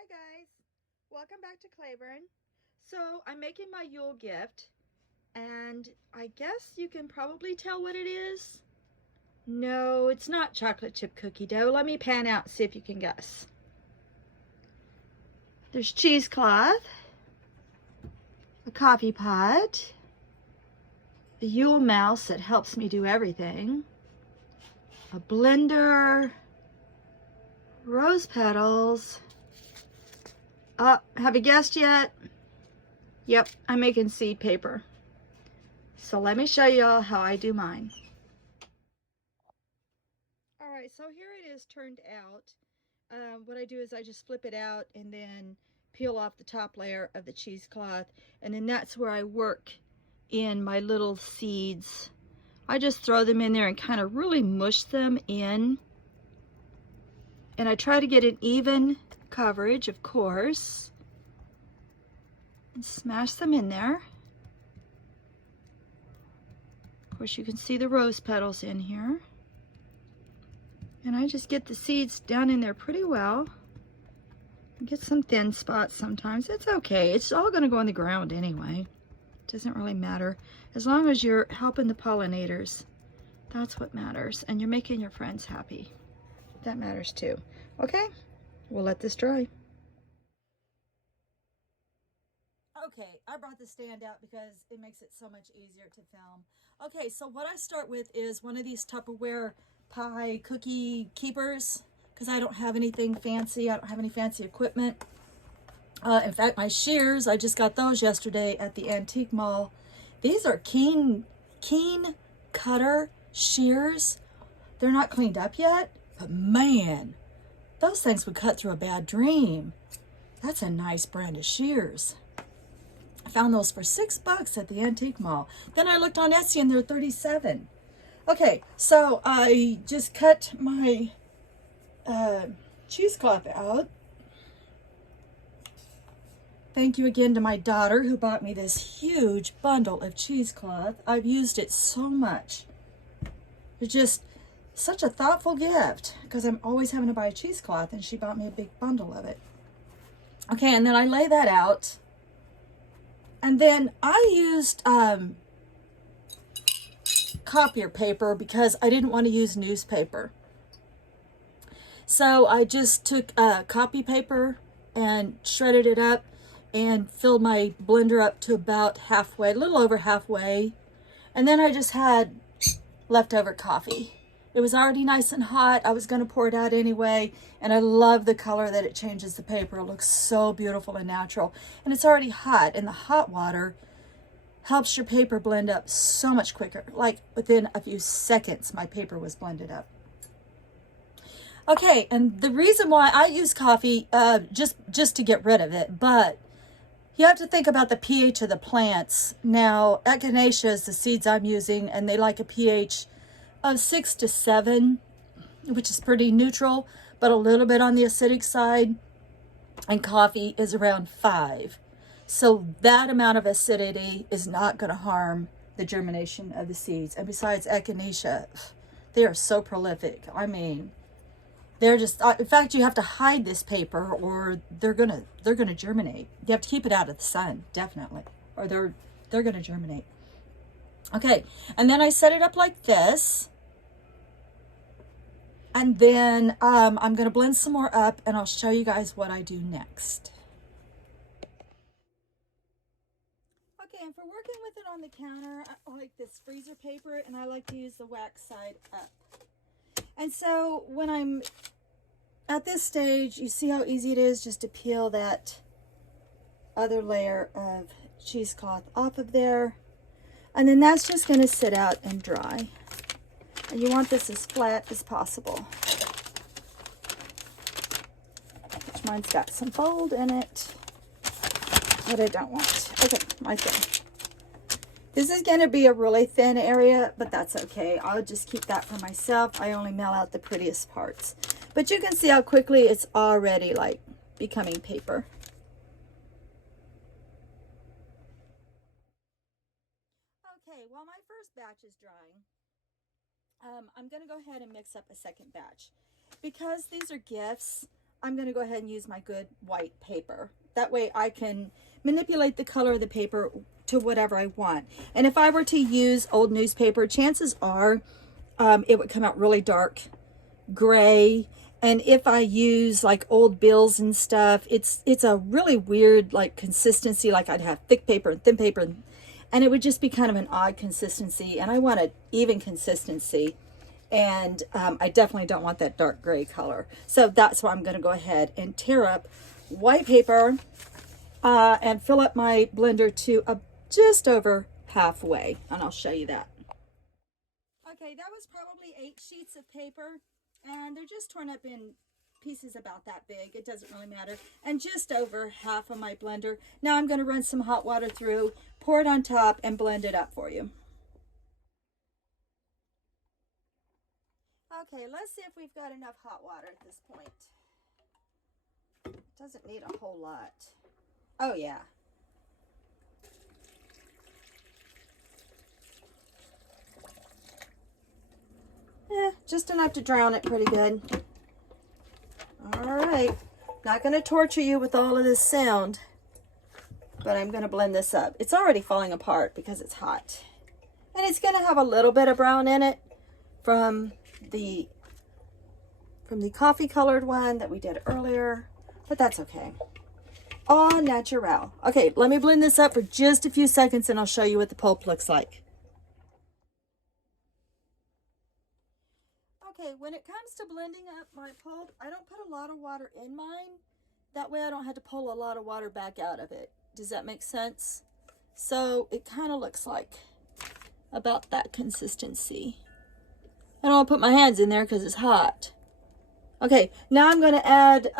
Hi guys, welcome back to Claiborne. So I'm making my Yule gift, and I guess you can probably tell what it is. No, it's not chocolate chip cookie dough. Let me pan out and see if you can guess. There's cheesecloth, a coffee pot, a Yule mouse that helps me do everything, a blender, rose petals. Have you guessed yet? Yep, I'm making seed paper. So let me show you all how I do mine. All right, so here it is turned out. What I do is I just flip it out and then peel off the top layer of the cheesecloth, and then that's where I work in my little seeds. I just throw them in there and kind of really mush them in. And I try to get an even coverage, of course. And smash them in there. Of course, you can see the rose petals in here. And I just get the seeds down in there pretty well. Get some thin spots sometimes. It's okay. It's all going to go in the ground anyway. It doesn't really matter. As long as you're helping the pollinators, that's what matters. And you're making your friends happy. That matters too. Okay, we'll let this dry. Okay, I brought the stand out because it makes it so much easier to film. Okay, so what I start with is one of these Tupperware pie cookie keepers, because I don't have anything fancy. I don't have any fancy equipment. In fact, my shears, I just got those yesterday at the antique mall. These are keen cutter shears. They're not cleaned up yet, but man, those things would cut through a bad dream. That's a nice brand of shears. I found those for $6 at the antique mall. Then I looked on Etsy and they're $37. Okay, so I just cut my cheesecloth out. Thank you again to my daughter who bought me this huge bundle of cheesecloth. I've used it so much. It's just such a thoughtful gift because I'm always having to buy cheesecloth, and she bought me a big bundle of it. Okay, and then I lay that out. And then I used copier paper because I didn't want to use newspaper. So I just took copy paper and shredded it up and filled my blender up to about halfway, a little over halfway. And then I just had leftover coffee. It was already nice and hot. I was going to pour it out anyway. And I love the color that it changes the paper. It looks so beautiful and natural. And it's already hot. And the hot water helps your paper blend up so much quicker. Like within a few seconds, my paper was blended up. Okay, and the reason why I use coffee, just to get rid of it, but you have to think about the pH of the plants. Now, echinacea is the seeds I'm using, and they like a pH of 6 to 7, which is pretty neutral, but a little bit on the acidic side. And coffee is around 5. So that amount of acidity is not going to harm the germination of the seeds. And besides, echinacea, they are so prolific. I mean, they're just, in fact, you have to hide this paper or they're gonna germinate. You have to keep it out of the sun, definitely, or they're gonna germinate. Okay, and then I set it up like this. And then I'm gonna blend some more up and I'll show you guys what I do next. Okay, and for working with it on the counter, I like this freezer paper, and I like to use the wax side up. And so when I'm at this stage, you see how easy it is just to peel that other layer of cheesecloth off of there. And then that's just going to sit out and dry. And you want this as flat as possible. Which mine's got some fold in it, but I don't want. Okay, my thing. This is going to be a really thin area, but that's okay. I'll just keep that for myself. I only mail out the prettiest parts. But you can see how quickly it's already like becoming paper. Okay, while my first batch is drying, I'm going to go ahead and mix up a second batch. Because these are gifts, I'm going to go ahead and use my good white paper. That way I can manipulate the color of the paper to whatever I want. And if I were to use old newspaper, chances are it would come out really dark gray. And if I use like old bills and stuff, it's a really weird like consistency. Like I'd have thick paper and thin paper, and it would just be kind of an odd consistency. And I want an even consistency. And I definitely don't want that dark gray color. So that's why I'm going to go ahead and tear up white paper and fill up my blender to just over halfway. And I'll show you that. Okay, that was probably 8 sheets of paper. And they're just torn up in pieces about that big. It doesn't really matter. And just over half of my blender. Now I'm going to run some hot water through, pour it on top, and blend it up for you. Okay, let's see if we've got enough hot water at this point. Doesn't need a whole lot. Oh, yeah. Just enough to drown it pretty good. All right. Not going to torture you with all of this sound, but I'm going to blend this up. It's already falling apart because it's hot. And it's going to have a little bit of brown in it from the coffee colored one that we did earlier, but that's okay. Au naturel. Okay, let me blend this up for just a few seconds and I'll show you what the pulp looks like. Okay, when it comes to blending up my pulp, I don't put a lot of water in mine. That way I don't have to pull a lot of water back out of it. Does that make sense? So it kind of looks like about that consistency. I don't want to put my hands in there because it's hot. Okay, now I'm going to add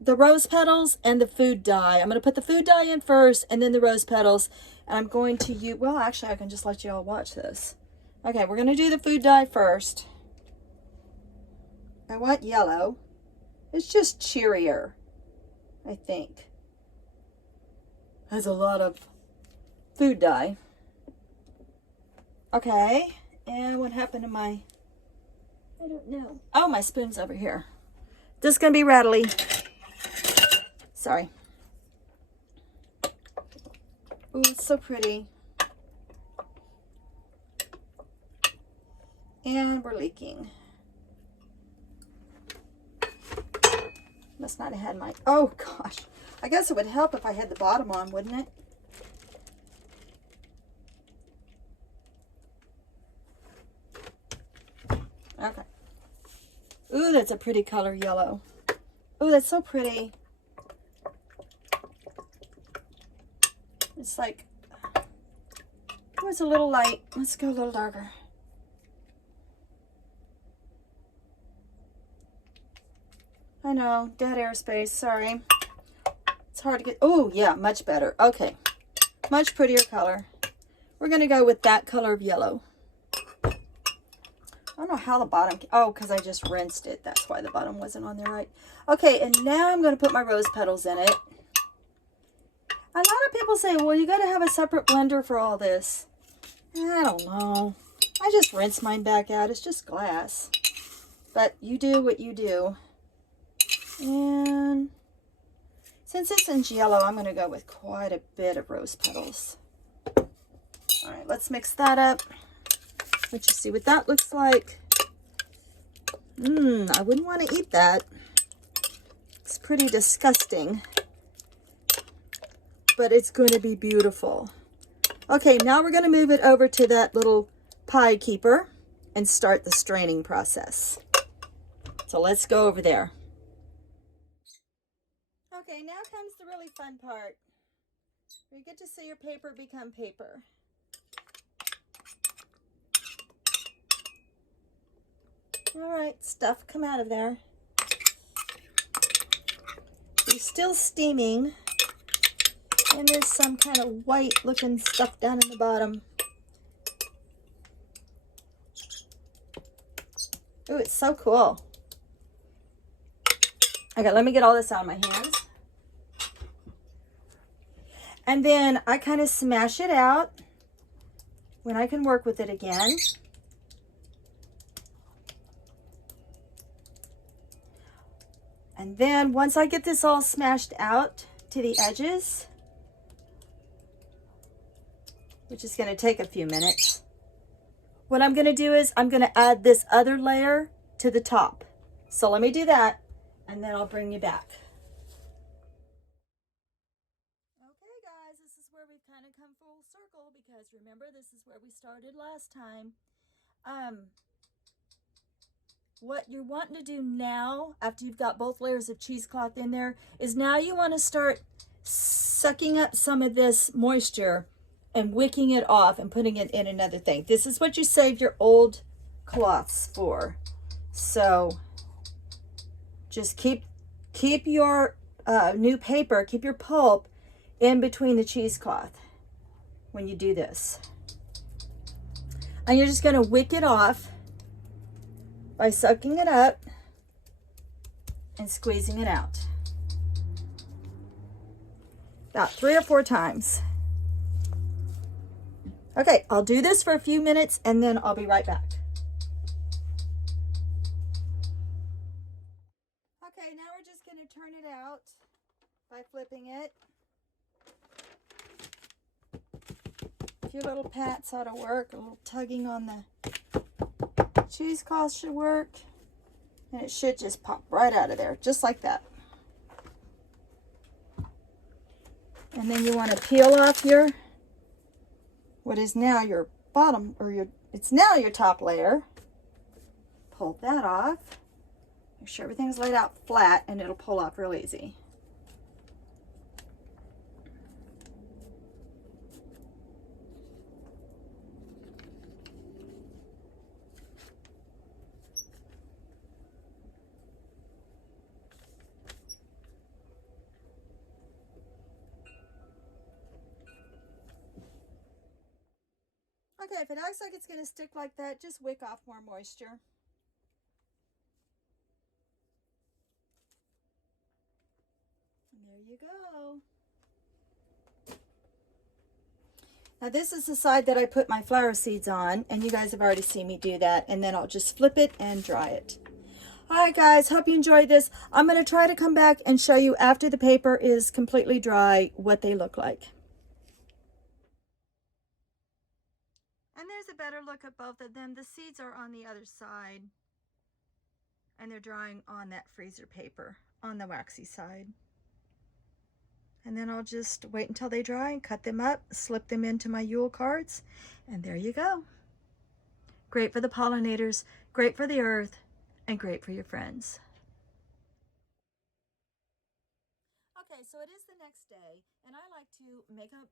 the rose petals and the food dye. I'm going to put the food dye in first and then the rose petals. And I'm going to use, well, actually, I can just let you all watch this. Okay, we're going to do the food dye first. I want yellow. It's just cheerier, I think. Has a lot of food dye. Okay, and what happened to my, I don't know. Oh, my spoon's over here. This is going to be rattly. Sorry. Ooh, it's so pretty. And we're leaking. Must not have had my, oh gosh. I guess it would help if I had the bottom on, wouldn't it? Okay. Ooh, that's a pretty color, yellow. Ooh, that's so pretty. It's like, oh, it's a little light. Let's go a little darker. I know, dead airspace, sorry. It's hard to get, oh yeah, much better. Okay, much prettier color. We're gonna go with that color of yellow. I don't know how the bottom, oh, because I just rinsed it. That's why the bottom wasn't on there right. Okay, and now I'm gonna put my rose petals in it. A lot of people say, well, you gotta have a separate blender for all this. I don't know. I just rinse mine back out. It's just glass. But you do what you do. And since this is yellow, I'm going to go with quite a bit of rose petals. All right, let's mix that up. Let you see what that looks like. I wouldn't want to eat that. It's pretty disgusting. But it's going to be beautiful. Okay, now we're going to move it over to that little pie keeper and start the straining process. So let's go over there. Okay, now comes the really fun part. You get to see your paper become paper. All right, stuff come out of there. It's still steaming. And there's some kind of white looking stuff down in the bottom. Ooh, it's so cool. Okay, let me get all this out of my hands. And then I kind of smash it out when I can work with it again. And then once I get this all smashed out to the edges, which is going to take a few minutes, what I'm going to do is I'm going to add this other layer to the top. So let me do that, and then I'll bring you back. Okay guys, this is where we've kind of come full circle, because remember, this is where we started last time. What you're wanting to do now, after you've got both layers of cheesecloth in there, is now you want to start sucking up some of this moisture and wicking it off and putting it in another thing. This is what you save your old cloths for. So just keep your new paper, keep your pulp in between the cheesecloth when you do this. And you're just going to wick it off by sucking it up and squeezing it out. About 3 or 4 times. Okay, I'll do this for a few minutes and then I'll be right back. Okay, now we're just going to turn it out by flipping it. A few little pats ought to work, a little tugging on the cheesecloth should work, and it should just pop right out of there, just like that. And then you want to peel off your, what is now your bottom, or it's now your top layer. Pull that off. Make sure everything's laid out flat, and it'll pull off real easy. Okay, if it acts like it's going to stick like that, just wick off more moisture. And there you go. Now this is the side that I put my flower seeds on, and you guys have already seen me do that, and then I'll just flip it and dry it. Alright guys, hope you enjoyed this. I'm going to try to come back and show you after the paper is completely dry what they look like. And there's a better look at both of them. The seeds are on the other side, and they're drying on that freezer paper on the waxy side. And then I'll just wait until they dry and cut them up, slip them into my Yule cards, and there you go. Great for the pollinators, great for the earth, and great for your friends. Okay, so it is the next day, and I like to make a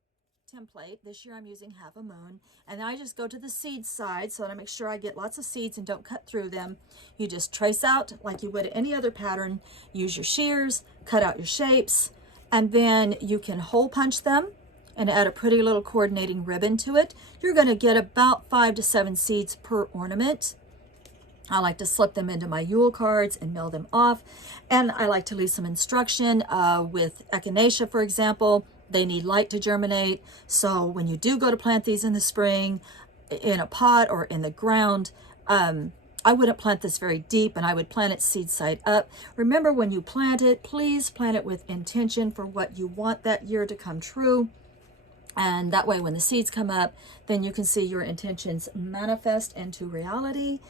template. This year I'm using half a moon, and I just go to the seed side so that I make sure I get lots of seeds and don't cut through them. You just trace out like you would any other pattern. Use your shears, cut out your shapes, and then you can hole punch them and add a pretty little coordinating ribbon to it. You're going to get about 5 to 7 seeds per ornament. I like to slip them into my Yule cards and mail them off, and I like to leave some instruction with echinacea, for example. They need light to germinate, so when you do go to plant these in the spring in a pot or in the ground, I wouldn't plant this very deep, and I would plant it seed side up. Remember, when you plant it, please plant it with intention for what you want that year to come true. And that way, when the seeds come up, then you can see your intentions manifest into reality.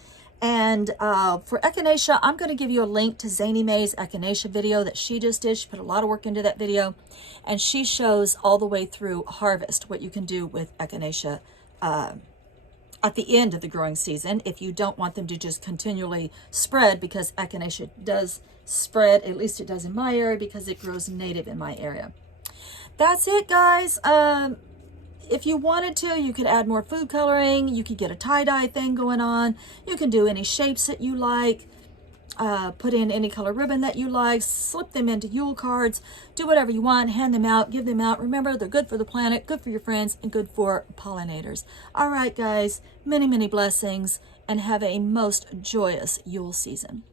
And for echinacea, I'm going to give you a link to Zany May's echinacea video that she just did. She put a lot of work into that video, and she shows all the way through harvest what you can do with echinacea at the end of the growing season if you don't want them to just continually spread, because echinacea does spread, at least it does in my area, because it grows native in my area. That's it, guys. If you wanted to, you could add more food coloring. You could get a tie-dye thing going on. You can do any shapes that you like. Put in any color ribbon that you like. Slip them into Yule cards. Do whatever you want. Hand them out. Give them out. Remember, they're good for the planet, good for your friends, and good for pollinators. All right, guys. Many, many blessings, and have a most joyous Yule season.